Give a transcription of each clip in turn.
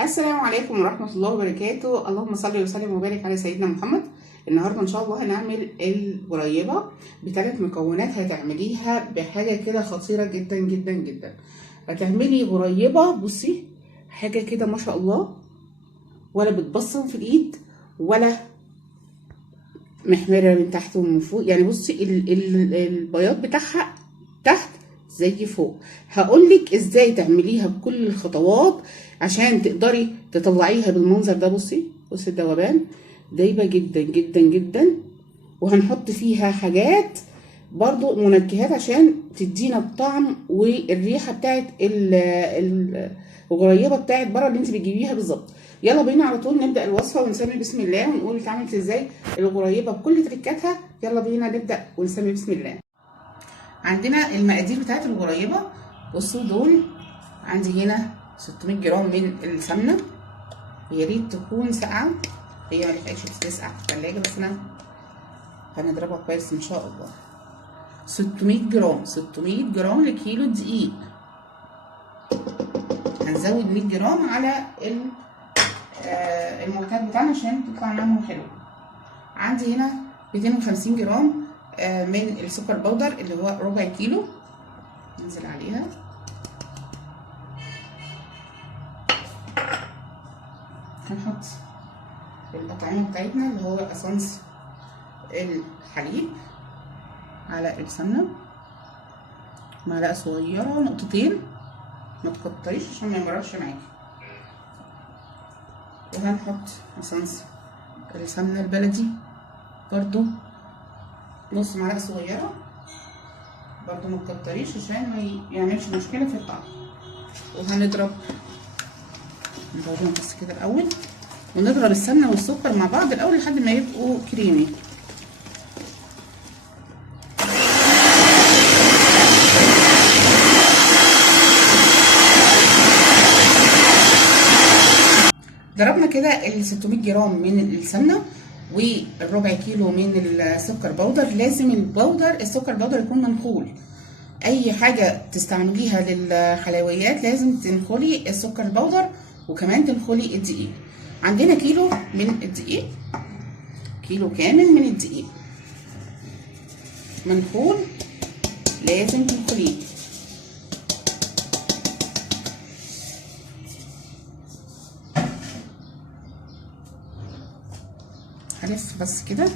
السلام عليكم ورحمة الله وبركاته. اللهم صل وسلم وبارك على سيدنا محمد. النهاردة ان شاء الله هنعمل الغريبة ب3 مكونات. هتعمليها بحاجة كده خطيرة جدا جدا جدا. هتعملي غريبة، بصي حاجة كده ما شاء الله، ولا بتبصم في الايد ولا محمرة من تحت ومن فوق. يعني بصي البياض بتاعها تحت زي فوق. هقولك ازاي تعمليها بكل الخطوات عشان تقدري تطلعيها بالمنظر ده. بصي الذوبان دايبه جدا جدا جدا، وهنحط فيها حاجات برضو منكهات عشان تدينا الطعم والريحه بتاعت الغريبه بتاعت بره اللي انت بتجيبيها بالظبط. يلا بينا على طول نبدا الوصفه ونسمي بسم الله ونقول اتعملت ازاي الغريبه بكل تركاتها. يلا بينا نبدا ونسمي بسم الله. عندنا المقادير بتاعت الغريبه، بصوا دول. عندي هنا 600 جرام من السمنه، يا ريت تكون ساقعه، هي ملحقتش تسقع في الثلاجه بس انا هنضربها كويس ان شاء الله. 600 جرام لكيلو دقيق. هنزود 100 جرام على المعتاد بتاعنا عشان تطلع نعمه حلو. عندي هنا 250 جرام من السكر بودر اللي هو ربع كيلو، ننزل عليها. هنحط الأطعمة بتاعتنا اللي هو اسانس الحليب على السمنة، معلقة صغيرة، نقطتين، ما تكتريش عشان ما يمررش معاكي. وهنحط اسانس السمنة البلدي برضو نص معلقة صغيرة، برضو ما تكتريش عشان ما يعملش مشكلة في الطعم. وهنضرب بس كده الاول، ونضرب السمنه والسكر مع بعض الاول لحد ما يبقوا كريمي. ضربنا كده ال 600 جرام من السمنه والربع كيلو من السكر بودر. لازم السكر بودر يكون منخول. اي حاجه تستعمليها للحلويات لازم تنخلي السكر بودر وكمان تنخلي الدقيق. عندنا كيلو من الدقيق، كيلو كامل من الدقيق منخول، لازم تنخليه. هلف بس كده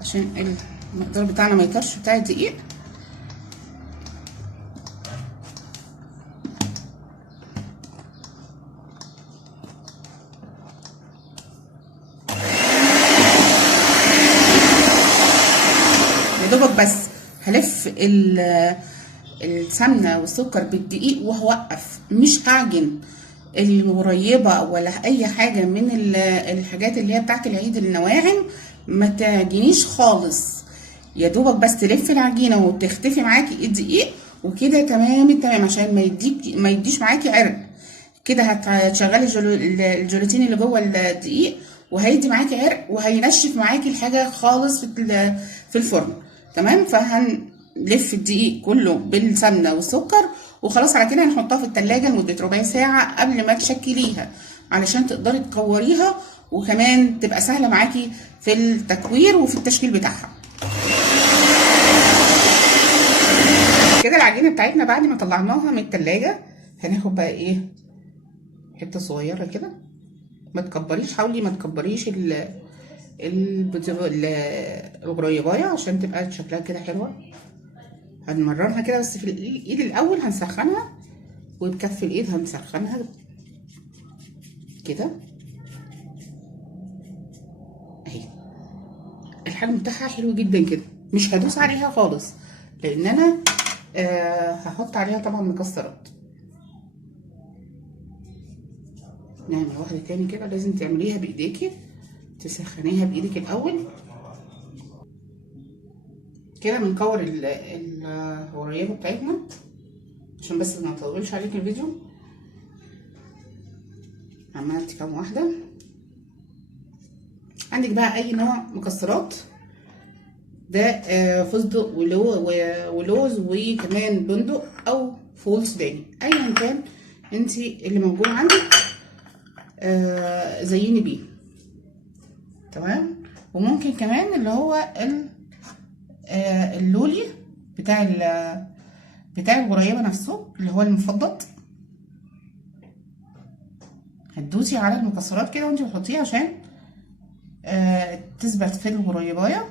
عشان المقدار بتاعنا ما يطرش بتاع الدقيق. دوبك بس هلف السمنه والسكر بالدقيق وهوقف، مش هعجن الغريبه ولا اي حاجه من الحاجات اللي هي بتاعت العيد النواعم. ما تعجنيش خالص، يا دوبك بس تلف العجينه وتختفي معاكي الدقيق وكده تمام التمام، عشان ما يديش معاكي عرق. كده هتشغلي الجيلاتين اللي جوه الدقيق وهيدي معاكي عرق وهينشف معاكي الحاجه خالص في الفرن. تمام. فهنلف الدقيق كله بالسمنه والسكر وخلاص. على كده هنحطها في التلاجة لمده ربع ساعه قبل ما تشكليها علشان تقدري تكوريها وكمان تبقى سهله معاكي في التكوير وفي التشكيل بتاعها. كده العجينه بتاعتنا بعد ما طلعناها من التلاجة هناخد بقى ايه، حته صغيره كده، ما تكبريش، حاولي ما تكبريش الغريبايه عشان تبقى شكلها كده حلوه. هنمررها كده بس في الايد الاول، هنسخنها وبكف الايد هنسخنها كده اهي. الحجم بتاعها حلو جدا كده، مش هدوس عليها خالص لان انا هحط عليها طبعا مكسرات. نعمل واحده تاني كده، لازم تعمليها بايديكي، تسخنيها بايدك الاول كده. بنكور الغريبه بتاعتنا عشان بس ما اطولش عليك الفيديو. عملت كام واحده. عندك بقى اي نوع مكسرات، ده فستق ولوز وكمان بندق او فول سوداني، ايا كان انت اللي موجود عندك زيني بيه. تمام. وممكن كمان اللي هو اللولي بتاع الغريبه نفسه اللي هو المفضل. هتدوسي على المكسرات كده وانت بتحطيها عشان تثبت في الغريبايه،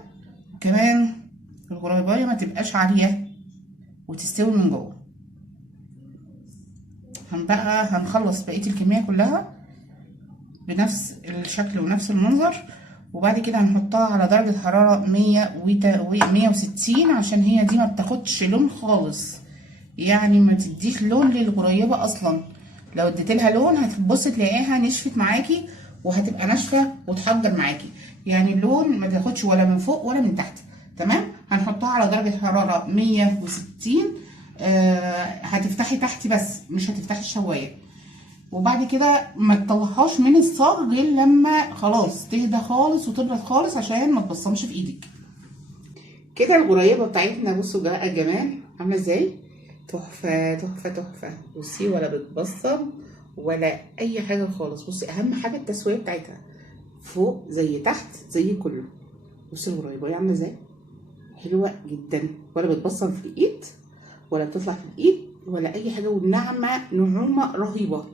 وكمان الغريبايه ما تبقاش عاليه وتستوي من جوه. هنخلص بقيه الكميه كلها بنفس الشكل ونفس المنظر، وبعد كده هنحطها على درجه حراره 160 عشان هي دي ما بتاخدش لون خالص، يعني ما تديش لون للغريبه اصلا. لو اديتلها لون هتبص تلاقيها نشفت معاكي وهتبقى ناشفه وتحضر معاكي، يعني اللون ما تاخدش ولا من فوق ولا من تحت. تمام. هنحطها على درجه حراره 160. هتفتحي تحت بس مش هتفتحي الشوايه، وبعد كده ما تطلعهاش من الصاج غير لما خلاص تهدى خالص وتبرد خالص عشان ما تبصمش في ايدك. كده الغريبه بتاعتنا بصوا بقى الجمال عامله ازاي، تحفه تحفه تحفه. بصي ولا بتبصم ولا اي حاجه خالص. بصي اهم حاجه التسويه بتاعتها فوق زي تحت زي كله. بصي الغريبه عامله ازاي، حلوه جدا، ولا بتبصم في الايد ولا بتطلع في الايد ولا اي حاجه، والنعمه نعومه رهيبه.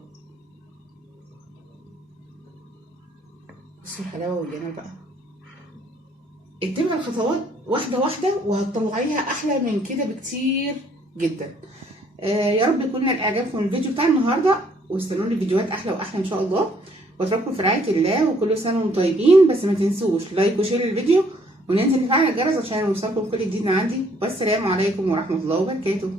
بصوا الحلاوه والجمال بقى. اتبعي الخطوات واحده واحده وهتطلعيها احلى من كده بكتير جدا. يا رب يكون اعجابكم الفيديو بتاع النهارده، واستنوني فيديوهات احلى واحلى ان شاء الله، واترككم في رعايه الله، وكل سنه وانتم طيبين. بس ما تنسوش لايك وشير الفيديو وننزل نفعل الجرس عشان يوصلكم كل جديد من عندي. والسلام عليكم ورحمه الله وبركاته.